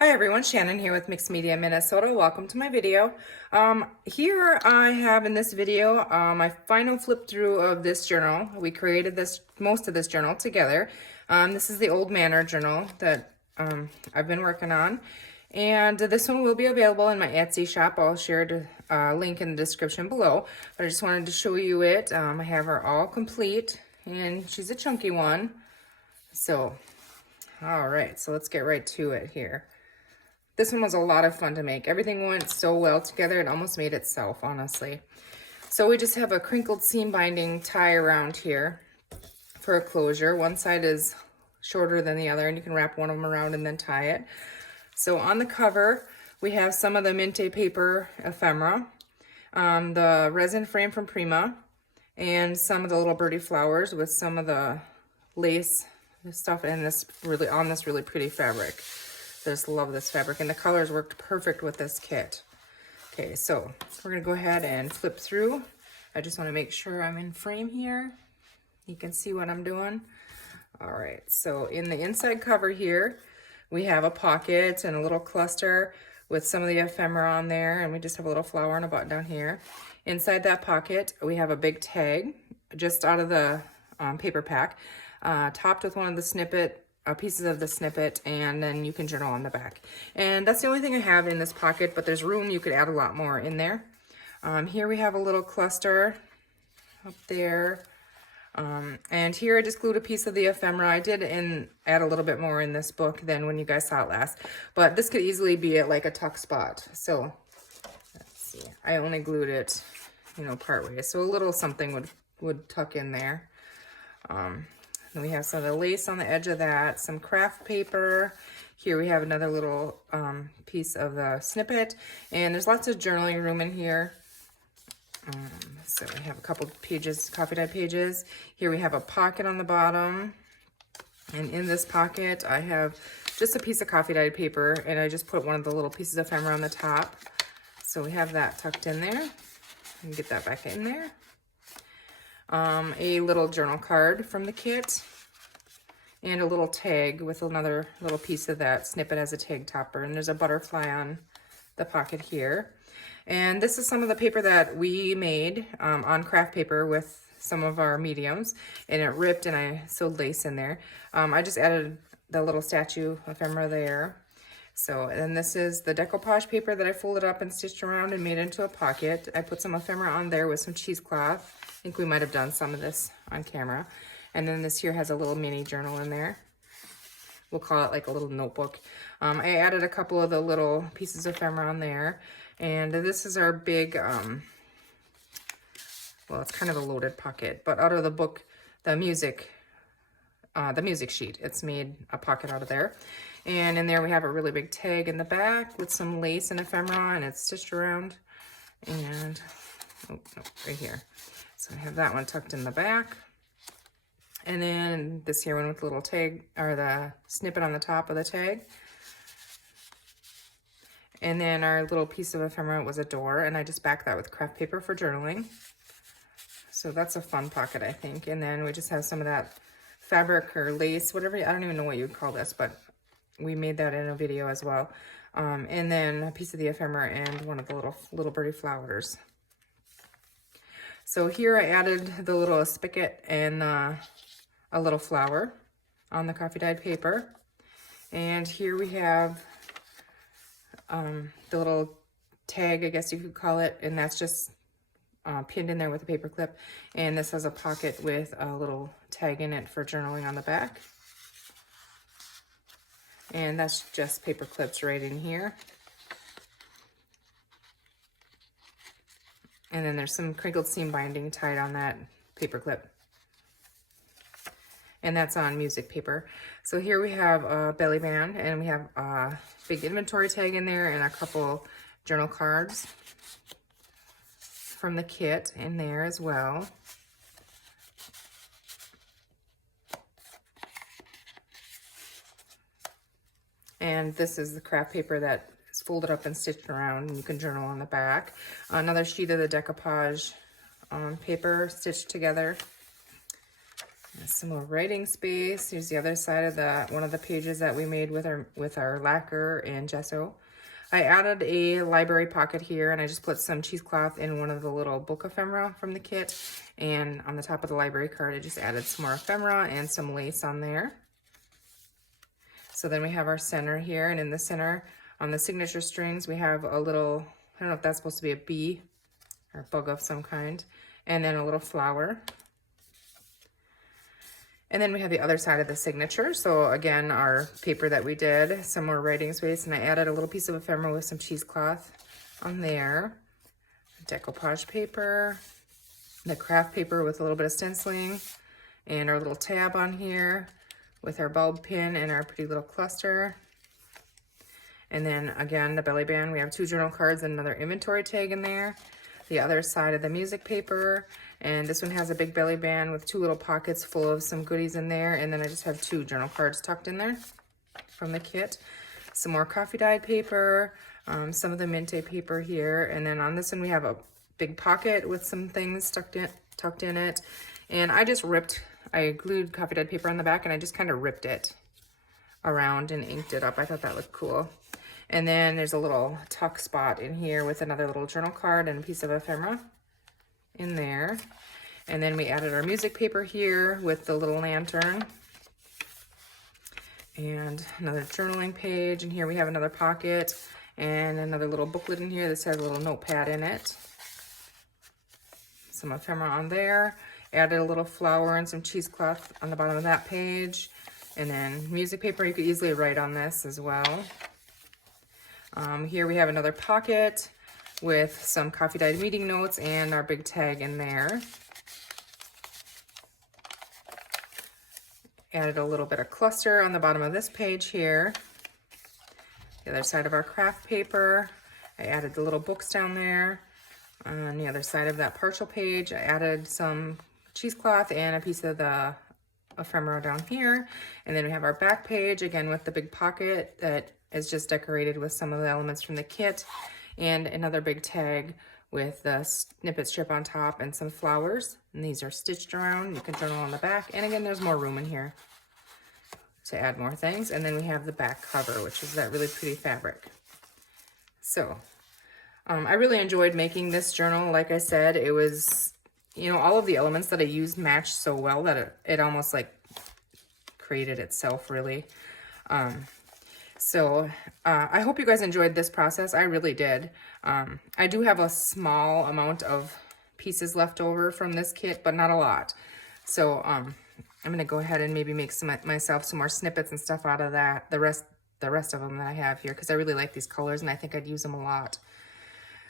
Hi everyone, Shannon here with Mixed Media Minnesota. Welcome to my video. Here I have in this video my final flip through of this journal. We created most of this journal together. This is the Old Manor journal that I've been working on. And this one will be available in my Etsy shop. I'll share a link in the description below. But I just wanted to show you it. I have her all complete and she's a chunky one. So, all right, so let's get right to it here. This one was a lot of fun to make. Everything went so well together, it almost made itself, honestly. So we just have a crinkled seam binding tie around here for a closure. One side is shorter than the other, and you can wrap one of them around and then tie it. So on the cover, we have some of the Minte paper ephemera, the resin frame from Prima, and some of the little birdie flowers with some of the lace stuff in this really pretty fabric. Just love this fabric, and the colors worked perfect with this kit. Okay, so we're gonna go ahead and flip through. I just want to make sure I'm in frame here. You can see what I'm doing. All right, so in the inside cover here, we have a pocket and a little cluster with some of the ephemera on there, and we just have a little flower and a button down here. Inside that pocket, we have a big tag just out of the paper pack, topped with one of the pieces of the snippet, and then you can journal on the back. And that's the only thing I have in this pocket, but there's room. You could add a lot more in there. Here we have a little cluster up there. And here I just glued a piece of the ephemera. I did add a little bit more in this book than when you guys saw it last, but this could easily be at like a tuck spot. So let's see, I only glued it, part way. So a little something would tuck in there. Then we have some of the lace on the edge of that, some craft paper. Here we have another little piece of the snippet, and there's lots of journaling room in here. So we have a couple pages, coffee dye pages. Here we have a pocket on the bottom, and in this pocket I have just a piece of coffee dye paper, and I just put one of the little pieces of ephemera on the top. So we have that tucked in there, and get that back in there. A little journal card from the kit, and a little tag with another little piece of that snippet as a tag topper, and there's a butterfly on the pocket here. And this is some of the paper that we made on craft paper with some of our mediums, and it ripped, and I sewed lace in there. I just added the little statue ephemera there. So, and this is the decoupage paper that I folded up and stitched around and made into a pocket. I put some ephemera on there with some cheesecloth. I think we might have done some of this on camera. And then this here has a little mini journal in there. We'll call it like a little notebook. I added a couple of the little pieces of ephemera on there. And this is our big, well, it's kind of a loaded pocket, but out of the book, the music sheet, it's made a pocket out of there. And in there we have a really big tag in the back with some lace and ephemera, and it's stitched around. And, oh, no, right here. So I have that one tucked in the back. And then this here one with the little tag, or the snippet on the top of the tag. And then our little piece of ephemera was a door, and I just backed that with craft paper for journaling. So that's a fun pocket, I think. And then we just have some of that fabric or lace, whatever, I don't even know what you would call this, but we made that in a video as well. And then a piece of the ephemera and one of the little birdie flowers. So here I added the little spigot and a little flower on the coffee dyed paper. And here we have the little tag, I guess you could call it, and that's just pinned in there with a paper clip. And this has a pocket with a little tag in it for journaling on the back. And that's just paper clips right in here. And then there's some crinkled seam binding tied on that paper clip. And that's on music paper. So here we have a belly band, and we have a big inventory tag in there and a couple journal cards from the kit in there as well. And this is the craft paper that is folded up and stitched around, and you can journal on the back. Another sheet of the decoupage paper stitched together. Some more writing space. Here's the other side of one of the pages that we made with our lacquer and gesso. I added a library pocket here, and I just put some cheesecloth in one of the little book ephemera from the kit. And on the top of the library card, I just added some more ephemera and some lace on there. So then we have our center here, and in the center, on the signature strings, we have a little, I don't know if that's supposed to be a bee or a bug of some kind, and then a little flower. And then we have the other side of the signature. So again, our paper that we did, some more writing space, and I added a little piece of ephemera with some cheesecloth on there. Decoupage paper, the craft paper with a little bit of stenciling, and our little tab on here with our bulb pin and our pretty little cluster. And then again, the belly band, we have 2 journal cards and another inventory tag in there. The other side of the music paper, and this one has a big belly band with 2 little pockets full of some goodies in there, and then I just have 2 journal cards tucked in there from the kit. Some more coffee dyed paper, some of the Minte paper here, and then on this one we have a big pocket with some things tucked in it, and I glued coffee dyed paper on the back, and I just kind of ripped it around and inked it up. I thought that looked cool. And then there's a little tuck spot in here with another little journal card and a piece of ephemera in there. And then we added our music paper here with the little lantern. And another journaling page. And here we have another pocket and another little booklet in here that has a little notepad in it. Some ephemera on there. Added a little flower and some cheesecloth on the bottom of that page. And then music paper, you could easily write on this as well. Here we have another pocket with some coffee dyed meeting notes and our big tag in there. Added a little bit of cluster on the bottom of this page here. The other side of our craft paper, I added the little books down there. On the other side of that partial page, I added some cheesecloth and a piece of the ephemera down here. And then we have our back page, again with the big pocket that is just decorated with some of the elements from the kit, and another big tag with the snippet strip on top and some flowers. And these are stitched around. You can journal on the back. And again, there's more room in here to add more things. And then we have the back cover, which is that really pretty fabric. So I really enjoyed making this journal. Like I said, it was, you know, all of the elements that I used matched so well that it almost like created itself, really. So I hope you guys enjoyed this process. I really did. I do have a small amount of pieces left over from this kit, but not a lot. So I'm going to go ahead and maybe make myself some more snippets and stuff out of that, the rest of them that I have here, because I really like these colors and I think I'd use them a lot.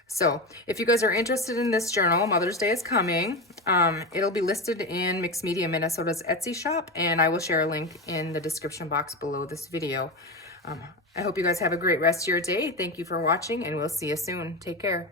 So if you guys are interested in this journal, Mother's Day is coming. It'll be listed in Mixed Media Minnesota's Etsy shop, and I will share a link in the description box below this video. I hope you guys have a great rest of your day. Thank you for watching, and we'll see you soon. Take care.